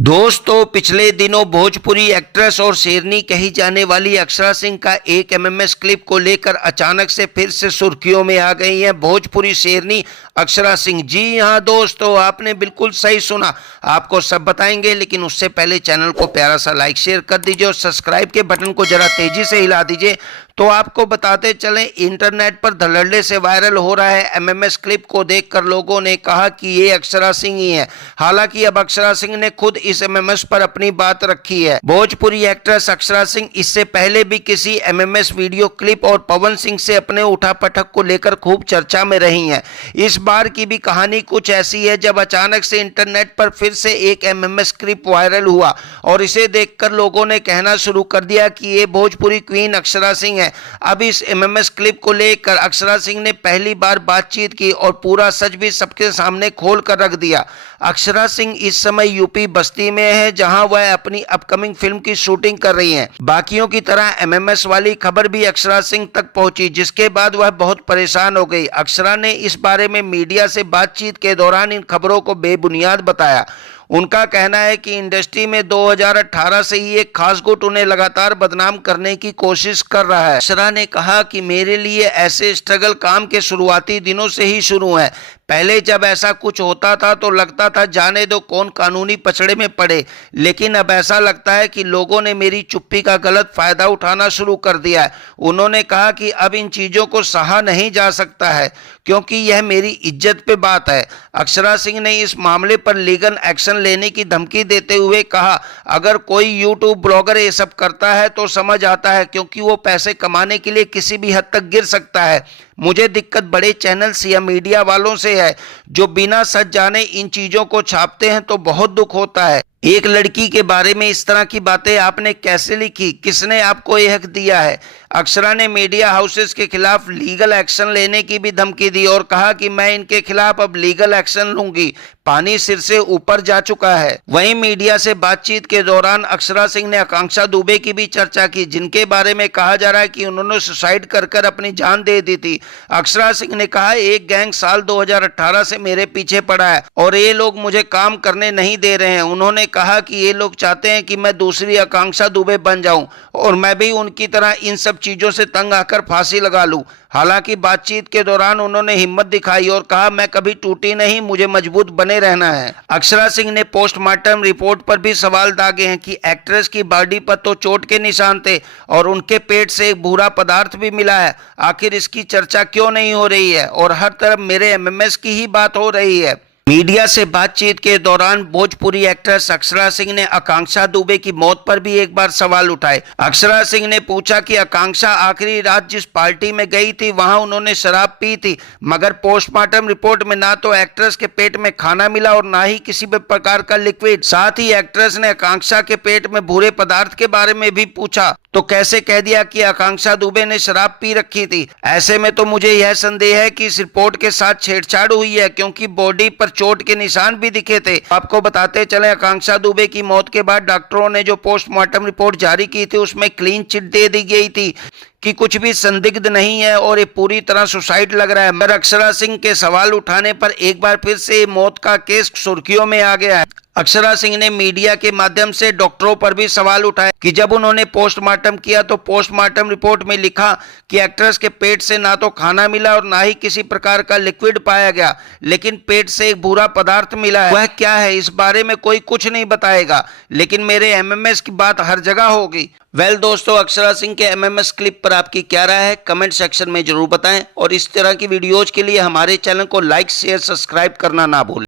दोस्तों, पिछले दिनों भोजपुरी एक्ट्रेस और शेरनी कही जाने वाली अक्षरा सिंह का एक एमएमएस क्लिप को लेकर अचानक से फिर से सुर्खियों में आ गई है भोजपुरी शेरनी अक्षरा सिंह। जी हाँ दोस्तों, आपने बिल्कुल सही सुना। आपको सब बताएंगे, लेकिन उससे पहले चैनल को प्यारा सा लाइक शेयर कर दीजिए और सब्सक्राइब के बटन को जरा तेजी से हिला दीजिए। तो आपको बताते चलें, इंटरनेट पर धड़ल्ले से वायरल हो रहा है एमएमएस क्लिप को देखकर लोगों ने कहा कि ये अक्षरा सिंह ही है। हालांकि अब अक्षरा सिंह ने खुद इस एमएमएस पर अपनी बात रखी है। भोजपुरी एक्ट्रेस अक्षरा सिंह इससे पहले भी किसी एमएमएस वीडियो क्लिप और पवन सिंह से अपने उठापटक को लेकर खूब चर्चा में रही हैं। इस बार की भी कहानी कुछ ऐसी है, जब अचानक से इंटरनेट पर फिर से एक एमएमएस क्लिप वायरल हुआ और इसे देखकर लोगों ने कहना शुरू कर दिया कि ये भोजपुरी क्वीन अक्षरा सिंह है। अब इस एमएमएस क्लिप को लेकर अक्षरा सिंह ने पहली बार बातचीत की और पूरा सच भी सबके सामने खोल कर रख दिया। अक्षरा सिंह इस समय यूपी बस्ती में है, जहां वह अपनी अपकमिंग फिल्म की शूटिंग कर रही हैं। बाकियों की तरह एमएमएस वाली खबर भी अक्षरा सिंह तक पहुंची, जिसके बाद वह बहुत परेशान हो गई। अक्षरा ने इस बारे में मीडिया से बातचीत के दौरान इन खबरों को बेबुनियाद बताया। उनका कहना है कि इंडस्ट्री में 2018 से ही एक खास गुट उन्हें लगातार बदनाम करने की कोशिश कर रहा है। अक्षरा ने कहा कि मेरे लिए ऐसे स्ट्रगल काम के शुरुआती दिनों से ही शुरू है। पहले जब ऐसा कुछ होता था तो लगता था जाने दो, कौन कानूनी पचड़े में पड़े, लेकिन अब ऐसा लगता है कि लोगों ने मेरी चुप्पी का गलत फायदा उठाना शुरू कर दिया है। उन्होंने कहा कि अब इन चीज़ों को सहा नहीं जा सकता है, क्योंकि यह मेरी इज्जत पे बात है। अक्षरा सिंह ने इस मामले पर लीगल एक्शन लेने की धमकी देते हुए कहा, अगर कोई यूट्यूब ब्लॉगर ये सब करता है तो समझ आता है, क्योंकि वो पैसे कमाने के लिए किसी भी हद तक गिर सकता है। मुझे दिक्कत बड़े चैनल्स या मीडिया वालों से है, जो बिना सच जाने इन चीज़ों को छापते हैं, तो बहुत दुख होता है। एक लड़की के बारे में इस तरह की बातें आपने कैसे लिखी? किसने आपको यह हक दिया है? अक्षरा ने मीडिया हाउसेस के खिलाफ लीगल एक्शन लेने की भी धमकी दी और कहा कि मैं इनके खिलाफ अब लीगल एक्शन लूंगी। पानी सिर से ऊपर जा चुका है। वहीं मीडिया से बातचीत के दौरान अक्षरा सिंह ने आकांक्षा दुबे की भी चर्चा की, जिनके बारे में कहा जा रहा है कि उन्होंने सुसाइड कर अपनी जान दे दी थी। अक्षरा सिंह ने कहा, एक गैंग साल 2018 से मेरे पीछे पड़ा है और ये लोग मुझे काम करने नहीं दे रहे हैं। उन्होंने कहा कि ये लोग चाहते हैं कि मैं दूसरी आकांक्षा दुबे बन जाऊं और मैं भी उनकी तरह इन सब चीजों से तंग आकर फांसी लगा लूं। हालांकि बातचीत के दौरान उन्होंने हिम्मत दिखाई और कहा, मैं कभी टूटी नहीं, मुझे मजबूत बने रहना है। अक्षरा सिंह ने पोस्टमार्टम रिपोर्ट पर भी सवाल दागे हैं कि एक्ट्रेस की बॉडी पर तो चोट के निशान थे और उनके पेट से एक भूरा पदार्थ भी मिला है। आखिर इसकी चर्चा क्यों नहीं हो रही है और हर तरफ मेरे एमएमएस की ही बात हो रही है? मीडिया से बातचीत के दौरान भोजपुरी एक्ट्रेस अक्षरा सिंह ने आकांक्षा दुबे की मौत पर भी एक बार सवाल उठाए। अक्षरा सिंह ने पूछा कि आकांक्षा आखिरी रात जिस पार्टी में गई थी वहां उन्होंने शराब पी थी, मगर पोस्टमार्टम रिपोर्ट में ना तो एक्ट्रेस के पेट में खाना मिला और ना ही किसी भी प्रकार का लिक्विड। साथ ही एक्ट्रेस ने आकांक्षा के पेट में भूरे पदार्थ के बारे में भी पूछा, तो कैसे कह दिया कि आकांक्षा दुबे ने शराब पी रखी थी? ऐसे में तो मुझे यह संदेह है कि इस रिपोर्ट के साथ छेड़छाड़ हुई है, क्योंकि बॉडी पर चोट के निशान भी दिखे थे। आपको बताते चले, आकांक्षा दुबे की मौत के बाद डॉक्टरों ने जो पोस्टमार्टम रिपोर्ट जारी की थी उसमें क्लीन चिट दे दी गई थी कि कुछ भी संदिग्ध नहीं है और ये पूरी तरह सुसाइड लग रहा है। मगर अक्षरा सिंह के सवाल उठाने पर एक बार फिर से मौत का केस सुर्खियों में आ गया है। अक्षरा सिंह ने मीडिया के माध्यम से डॉक्टरों पर भी सवाल उठाए कि जब उन्होंने पोस्टमार्टम किया तो पोस्टमार्टम रिपोर्ट में लिखा कि एक्ट्रेस के पेट से ना तो खाना मिला और ना ही किसी प्रकार का लिक्विड पाया गया, लेकिन पेट से एक भूरा पदार्थ मिला है। वह क्या है, इस बारे में कोई कुछ नहीं बताएगा, लेकिन मेरे एमएमएस की बात हर जगह होगी। वेल दोस्तों, अक्षरा सिंह के एमएमएस क्लिप पर आपकी क्या राय है? कमेंट सेक्शन में जरूर बताएं और इस तरह की वीडियोज के लिए हमारे चैनल को लाइक शेयर सब्सक्राइब करना ना भूलें।